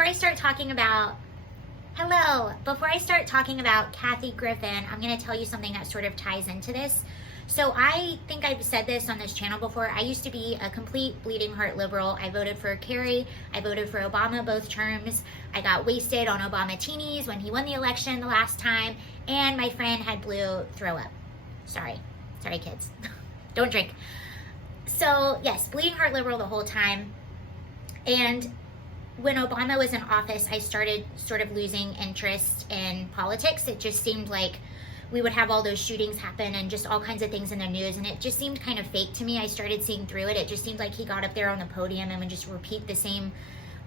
before I start talking about Kathy Griffen, I'm going to tell you something that sort of ties into this. So I think I've said this on this channel before. I used to be a complete bleeding heart liberal. I voted for Kerry. I voted for Obama both terms. I got wasted on Obama teenies when he won the election the last time. And my friend had blue throw up. Sorry kids. Don't drink. So yes, bleeding heart liberal the whole time. And when Obama was in office, I started sort of losing interest in politics. It just seemed like we would have all those shootings happen and just all kinds of things in the news, and it just seemed kind of fake to me. I started seeing through it. It just seemed like he got up there on the podium and would just repeat the same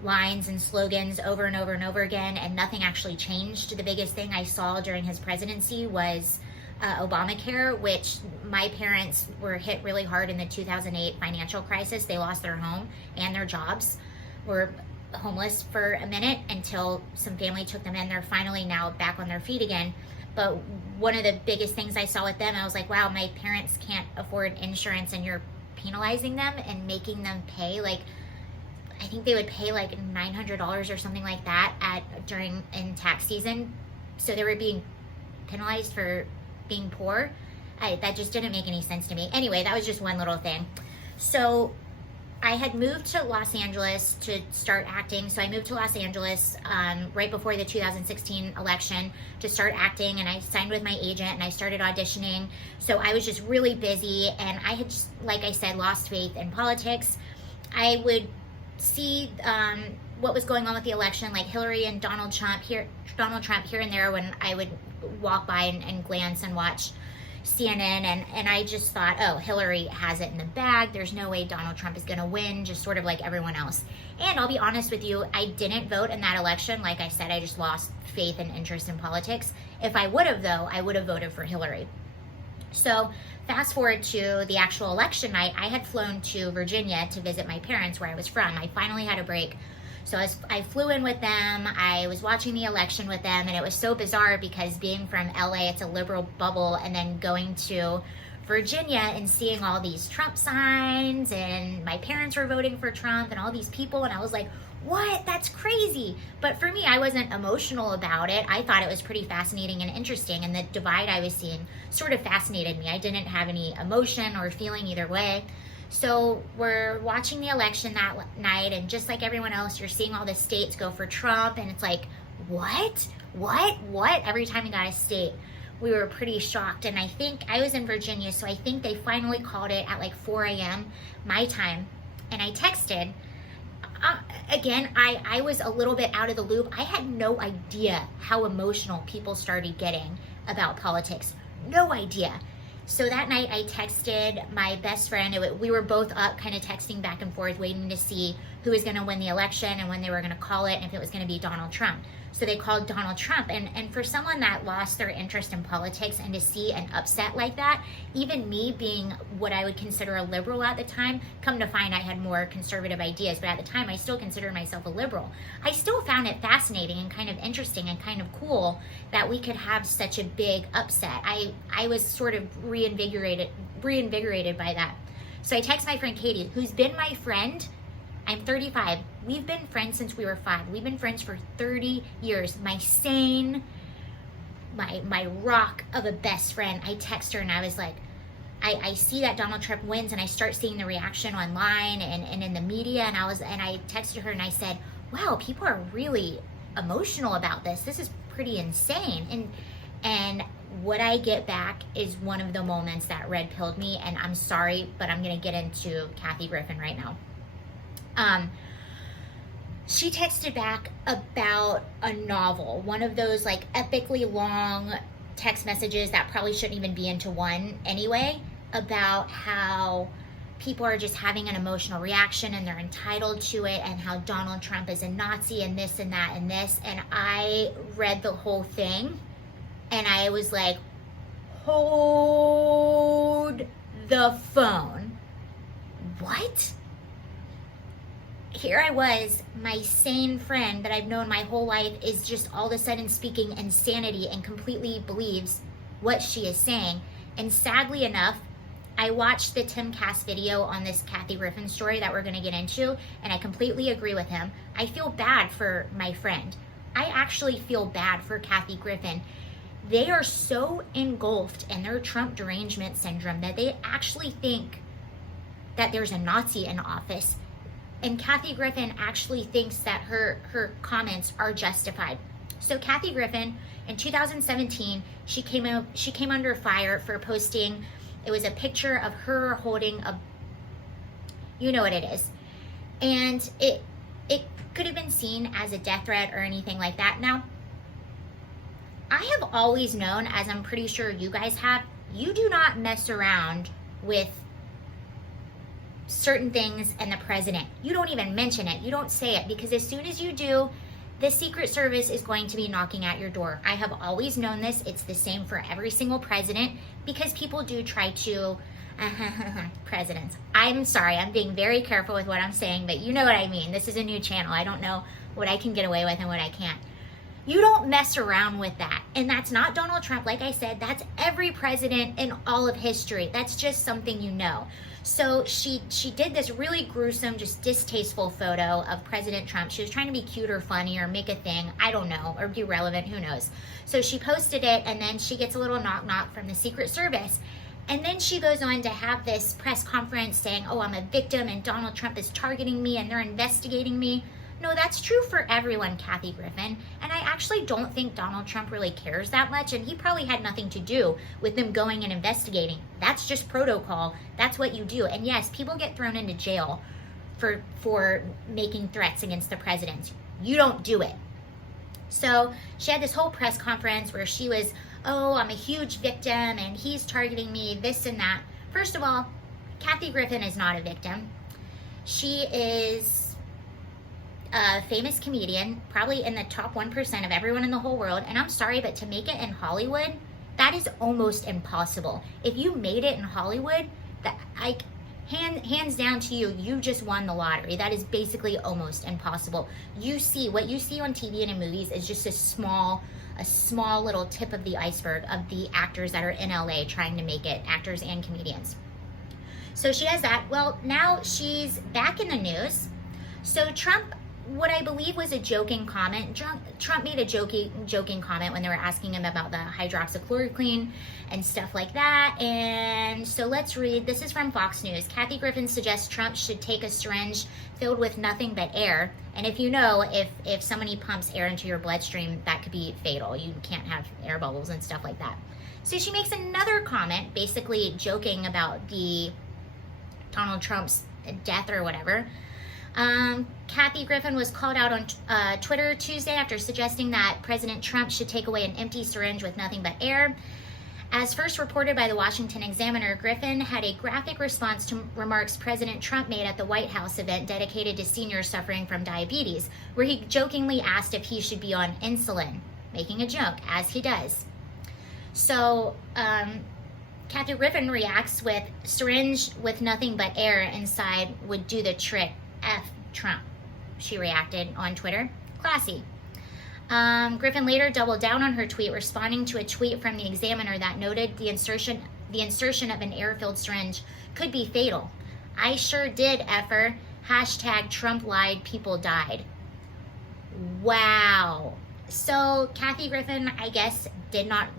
lines and slogans over and over and over again, and nothing actually changed. The biggest thing I saw during his presidency was Obamacare, which my parents were hit really hard in the 2008 financial crisis. They lost their home and their jobs, were homeless for a minute until some family took them in. They're finally now back on their feet again. But one of the biggest things I saw with them, I was like, wow, my parents can't afford insurance and you're penalizing them and making them pay. Like, I think they would pay like $900 or something like that in tax season. So they were being penalized for being poor. That just didn't make any sense to me. Anyway, that was just one little thing. So I had moved to Los Angeles to start acting. So I moved to Los Angeles right before the 2016 election to start acting, and I signed with my agent and I started auditioning. So I was just really busy, and I had just, like I said, lost faith in politics. I would see what was going on with the election, like Hillary and Donald Trump here and there when I would walk by and glance and watch CNN, and I just thought, oh, Hillary has it in the bag. There's no way Donald Trump is going to win, just sort of like everyone else. And I'll be honest with you, I didn't vote in that election. Like I said, I just lost faith and interest in politics. If I would have, though, I would have voted for Hillary. So fast forward to the actual election night, I had flown to Virginia to visit my parents where I was from. I finally had a break. So I flew in with them, I was watching the election with them, and it was so bizarre because being from LA, it's a liberal bubble, and then going to Virginia and seeing all these Trump signs, and my parents were voting for Trump, and all these people, and I was like, what? That's crazy. But for me, I wasn't emotional about it. I thought it was pretty fascinating and interesting, and the divide I was seeing sort of fascinated me. I didn't have any emotion or feeling either way. So we're watching the election that night, and just like everyone else, you're seeing all the states go for Trump, and it's like, what? Every time we got a state, we were pretty shocked. And I think I was in Virginia, so I think they finally called it at like 4 a.m. my time, and I texted. Again, I was a little bit out of the loop. I had no idea how emotional people started getting about politics. No idea. So that night I texted my best friend. We were both up kind of texting back and forth, waiting to see who was going to win the election and when they were going to call it, and if it was going to be Donald Trump. So they called Donald Trump. And for someone that lost their interest in politics and to see an upset like that, even me being what I would consider a liberal at the time, come to find I had more conservative ideas, but at the time I still considered myself a liberal. I still found it fascinating and kind of interesting and kind of cool that we could have such a big upset. I was sort of reinvigorated by that. So I text my friend Katie, who's been my friend. I'm 35. We've been friends since we were 5. We've been friends for 30 years. My rock of a best friend. I text her and I was like, I see that Donald Trump wins, and I start seeing the reaction online and in the media, and I texted her and I said, wow, people are really emotional about this. This is pretty insane. And what I get back is one of the moments that red pilled me, and I'm sorry, but I'm gonna get into Kathy Griffen right now. She texted back about a novel, one of those like epically long text messages that probably shouldn't even be into one anyway, about how people are just having an emotional reaction and they're entitled to it, and how Donald Trump is a Nazi and this and that and this. And I read the whole thing and I was like, hold the phone. What? Here I was, my sane friend that I've known my whole life is just all of a sudden speaking insanity and completely believes what she is saying. And sadly enough, I watched the Tim Cass video on this Kathy Griffen story that we're going to get into, and I completely agree with him. I feel bad for my friend. I actually feel bad for Kathy Griffen. They are so engulfed in their Trump derangement syndrome that they actually think that there's a Nazi in office. And Kathy Griffen actually thinks that her comments are justified. So Kathy Griffen, in 2017, she came under fire for posting, it was a picture of her holding a, you know what it is. And it could have been seen as a death threat or anything like that. Now, I have always known, as I'm pretty sure you guys have, you do not mess around with certain things and the president. You don't even mention it. You don't say it, because as soon as you do, the Secret Service is going to be knocking at your door. I have always known this. It's the same for every single president, because people do try to presidents. I'm sorry, I'm being very careful with what I'm saying, but you know what I mean. This is a new channel. I don't know what I can get away with and what I can't. You don't mess around with that. And that's not Donald Trump. Like I said, that's every president in all of history. That's just something you know. So she did this really gruesome, just distasteful photo of President Trump. She was trying to be cute or funny or make a thing. I don't know, or be relevant. Who knows? So she posted it, and then she gets a little knock knock from the Secret Service. And then she goes on to have this press conference saying, oh, I'm a victim and Donald Trump is targeting me and they're investigating me. No, that's true for everyone, Kathy Griffen. And I actually don't think Donald Trump really cares that much. And he probably had nothing to do with them going and investigating. That's just protocol. That's what you do. And yes, people get thrown into jail for making threats against the president. You don't do it. So she had this whole press conference where she was, oh, I'm a huge victim and he's targeting me, this and that. First of all, Kathy Griffen is not a victim. She is a famous comedian, probably in the top 1% of everyone in the whole world. And I'm sorry, but to make it in Hollywood, that is almost impossible. If you made it in Hollywood, hands down to you, you just won the lottery. That is basically almost impossible. What you see on TV and in movies is just a small little tip of the iceberg of the actors that are in LA trying to make it, actors and comedians. So she does that. Well, now she's back in the news. So Trump, what I believe was a joking comment, Trump made a joking comment when they were asking him about the hydroxychloroquine and stuff like that. And so let's read. This is from Fox News. Kathy Griffen suggests Trump should take a syringe filled with nothing but air. And if you know, if somebody pumps air into your bloodstream, that could be fatal. You can't have air bubbles and stuff like that. So she makes another comment, basically joking about the Donald Trump's death or whatever. Kathy Griffen was called out on Twitter Tuesday after suggesting that President Trump should take away an empty syringe with nothing but air. As first reported by the Washington Examiner, Griffen had a graphic response to remarks President Trump made at the White House event dedicated to seniors suffering from diabetes, where he jokingly asked if he should be on insulin, making a joke, as he does. So, Kathy Griffen reacts with, syringe with nothing but air inside would do the trick. F Trump, she reacted on Twitter. Classy. Griffen later doubled down on her tweet, responding to a tweet from the Examiner that noted the insertion of an air-filled syringe could be fatal. I sure did, effer. Hashtag Trump lied, people died. Wow. So Kathy Griffen, I guess, did not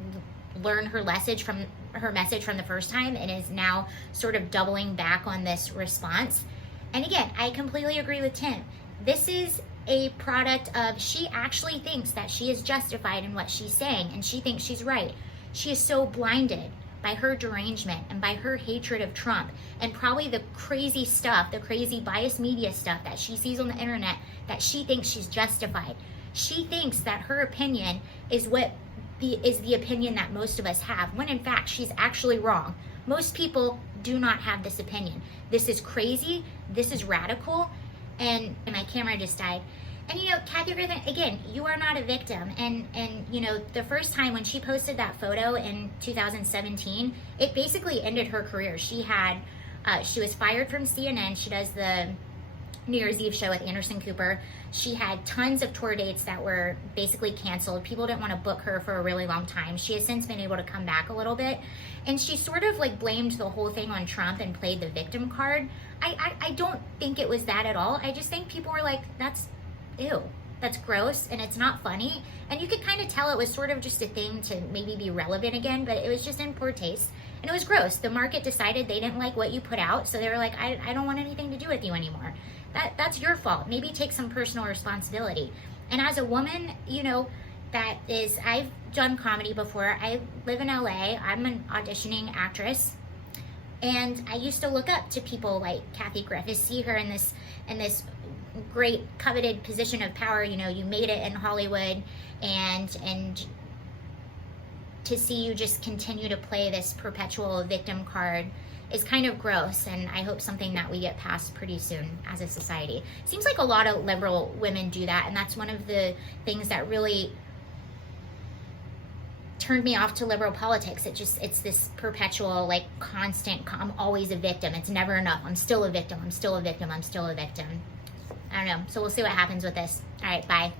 learn her message from the first time and is now sort of doubling back on this response. And again, I completely agree with Tim. This is a product of, she actually thinks that she is justified in what she's saying, and she thinks she's right. She is so blinded by her derangement and by her hatred of Trump and probably the crazy stuff, the crazy biased media stuff that she sees on the internet, that she thinks she's justified. She thinks that her opinion is the opinion that most of us have, when in fact she's actually wrong. Most people do not have this opinion. This is crazy. This is radical. And my camera just died. And you know, Kathy Griffen, again, you are not a victim. And you know, the first time when she posted that photo in 2017, it basically ended her career. She was fired from CNN. She does the New Year's Eve show with Anderson Cooper. She had tons of tour dates that were basically canceled. People didn't want to book her for a really long time. She has since been able to come back a little bit. And she sort of like blamed the whole thing on Trump and played the victim card. I don't think it was that at all. I just think people were like, that's, ew, that's gross and it's not funny. And you could kind of tell it was sort of just a thing to maybe be relevant again, but it was just in poor taste. And it was gross. The market decided they didn't like what you put out, so they were like, I don't want anything to do with you anymore. That's your fault. Maybe take some personal responsibility. And as a woman, you know, I've done comedy before. I live in LA. I'm an auditioning actress. And I used to look up to people like Kathy Griffen, see her in this great coveted position of power. You know, you made it in Hollywood, and to see you just continue to play this perpetual victim card is kind of gross, and I hope something that we get past pretty soon as a society. Seems like a lot of liberal women do that, and that's one of the things that really turned me off to liberal politics. It's this perpetual, like, constant, I'm always a victim. It's never enough. I'm still a victim. I'm still a victim. I'm still a victim. I don't know. So we'll see what happens with this. All right, bye.